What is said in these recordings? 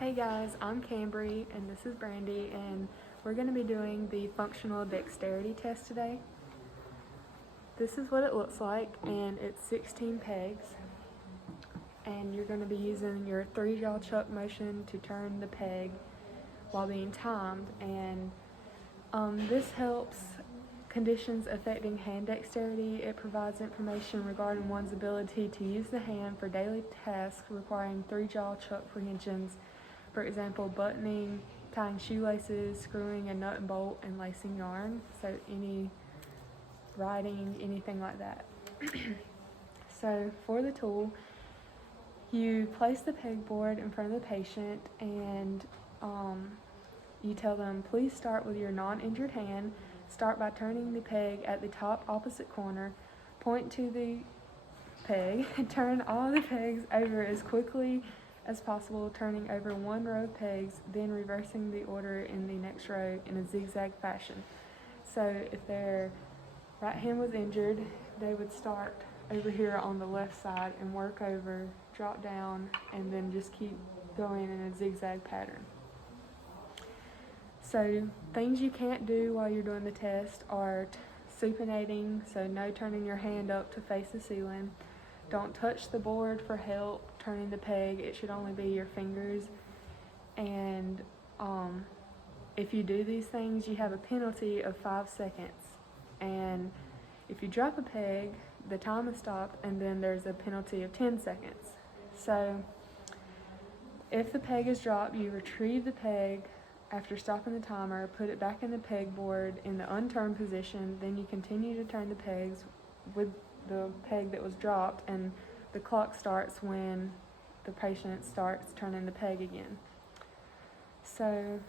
Hey guys, I'm Cambry and this is Brandy, and we're going to be doing the functional dexterity test today. This is what it looks like, and it's 16 pegs, and you're going to be using your 3-jaw chuck motion to turn the peg while being timed, and this helps conditions affecting hand dexterity. It provides information regarding one's ability to use the hand for daily tasks requiring 3-jaw chuck prehensions. For example, buttoning, tying shoelaces, screwing a nut and bolt, and lacing yarn. So any writing, anything like that. So for the tool, you place the pegboard in front of the patient and you tell them, please start with your non-injured hand. Start by turning the peg at the top opposite corner. Point to the peg and turn all the pegs over as quickly as possible, turning over one row of pegs, then reversing the order in the next row in a zigzag fashion. So if their right hand was injured, they would start over here on the left side and work over, drop down, and then just keep going in a zigzag pattern. So things you can't do while you're doing the test are supinating, so no turning your hand up to face the ceiling. Don't touch the board for help turning the peg. It should only be your fingers. And if you do these things, you have a penalty of 5 seconds. And if you drop a peg, the time is stopped, and then there's a penalty of 10 seconds. So if the peg is dropped, you retrieve the peg after stopping the timer, put it back in the pegboard in the unturned position, then you continue to turn the pegs with the peg that was dropped, and the clock starts when the patient starts turning the peg again. So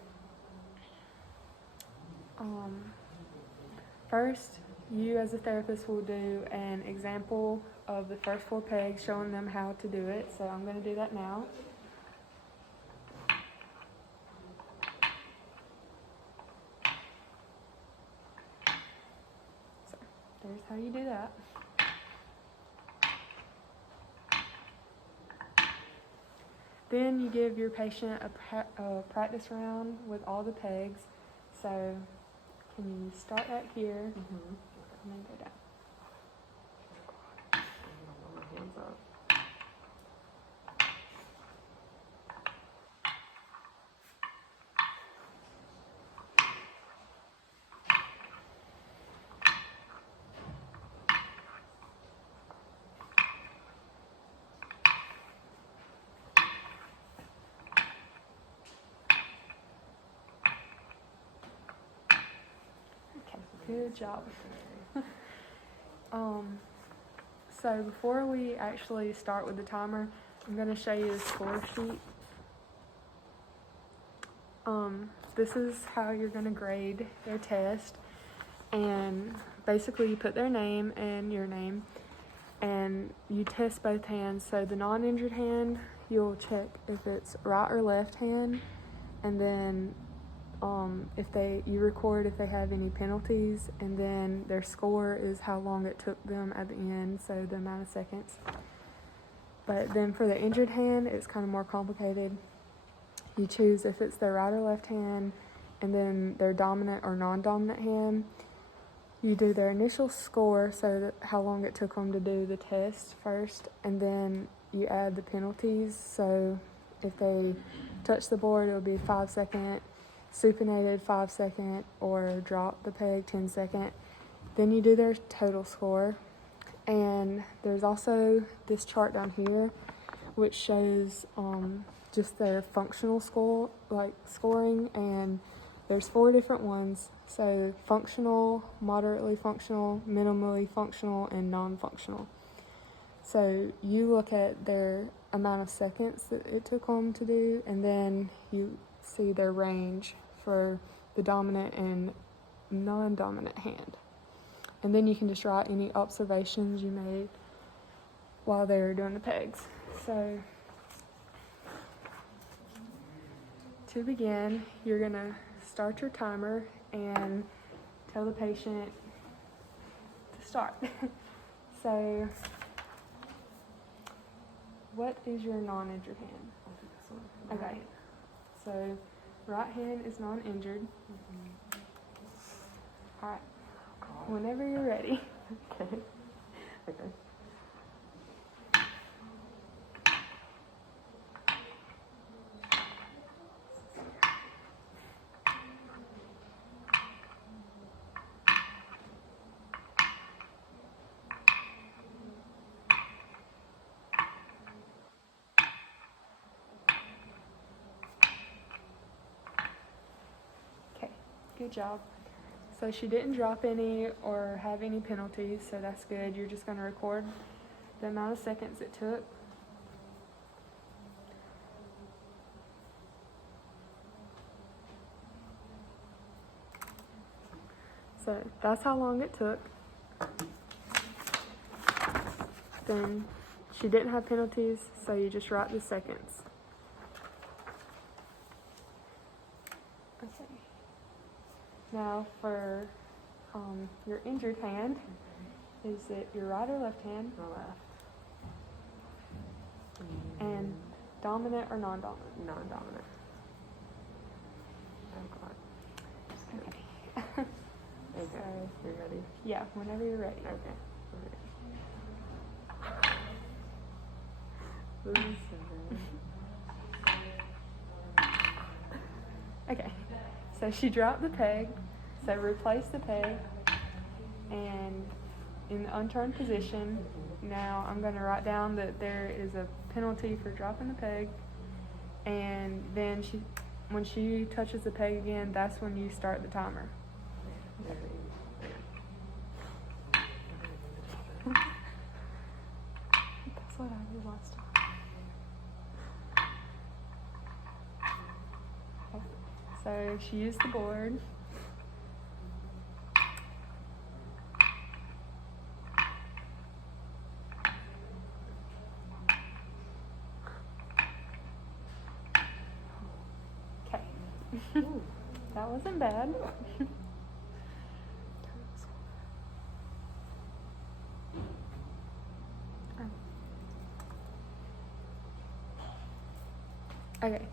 first, you as a therapist will do an example of the first 4 pegs, showing them how to do it. So I'm going to do that now. So there's how you do that. Then you give your patient a practice round with all the pegs. So can you start right here and then go down? Hands up. Okay, good job. So before we actually start with the timer, I'm going to show you the score sheet. This is how you're going to grade their test, and basically you put their name and your name, and you test both hands. So the non-injured hand, you'll check if it's right or left hand, and then you record if they have any penalties, and then their score is how long it took them at the end, so the amount of seconds. But then for the injured hand, it's kind of more complicated. You choose if it's their right or left hand, and then their dominant or non-dominant hand. You do their initial score, so that how long it took them to do the test first, and then you add the penalties. So if they touch the board, it will be 5 second, supinated 5 second, or drop the peg 10 second. Then you do their total score, and there's also this chart down here which shows just their functional score, like scoring, and there's 4 different ones. So functional, moderately functional, minimally functional, and non-functional. So you look at their amount of seconds that it took them to do, and then you see their range for the dominant and non-dominant hand. And then you can just write any observations you made while they were doing the pegs. So to begin, you're going to start your timer and tell the patient to start. So what is your non-injured hand? I'll do this one. Okay. So right hand is non-injured. All right, whenever you're ready. Okay. Okay. Okay, good job. So she didn't drop any or have any penalties, so that's good. You're just going to record the amount of seconds it took. So that's how long it took. Then she didn't have penalties, so you just write the seconds. Okay. Now for your injured hand, is it your right or left hand? My left. And dominant or non-dominant? Non-dominant. Oh God. Okay. Okay. So, You ready? yeah, whenever you're ready. Okay. This is so bad. Okay. So she dropped the peg. So replace the peg. And in the unturned position, now I'm going to write down that there is a penalty for dropping the peg. And then when she touches the peg again, that's when you start the timer. That's what I did last time. Okay. So she used the board. Okay. That wasn't bad. Okay,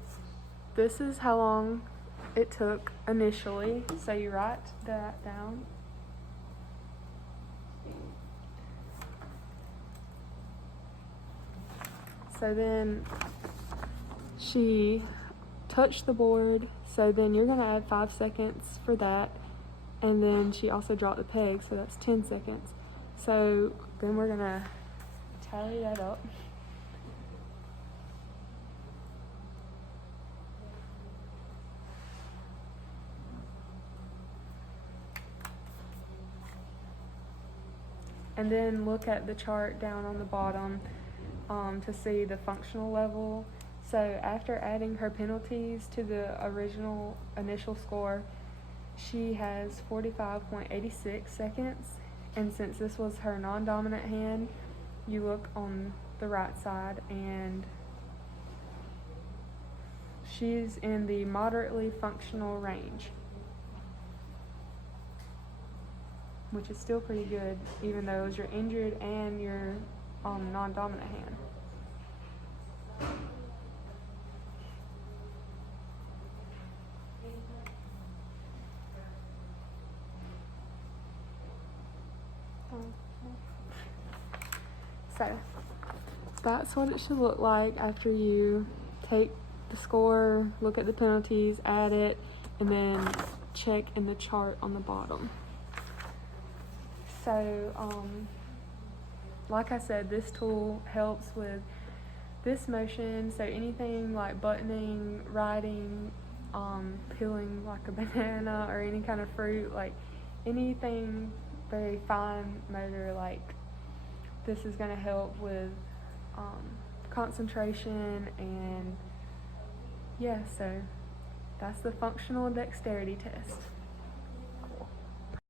this is how long it took initially, so you write that down. So then she touched the board, so then you're going to add 5 seconds for that, and then she also dropped the peg, so that's 10 seconds. So then we're going to tally that up. And then look at the chart down on the bottom to see the functional level. So after adding her penalties to the original initial score, she has 45.86 seconds. And since this was her non-dominant hand, you look on the right side and she's in the moderately functional range, which is still pretty good, even though it was your injured and your non-dominant hand. So that's what it should look like after you take the score, look at the penalties, add it, and then check in the chart on the bottom. So, like I said, this tool helps with this motion. So anything like buttoning, writing, peeling like a banana or any kind of fruit, like anything very fine motor, like this is going to help with concentration. And yeah, so that's the functional dexterity test.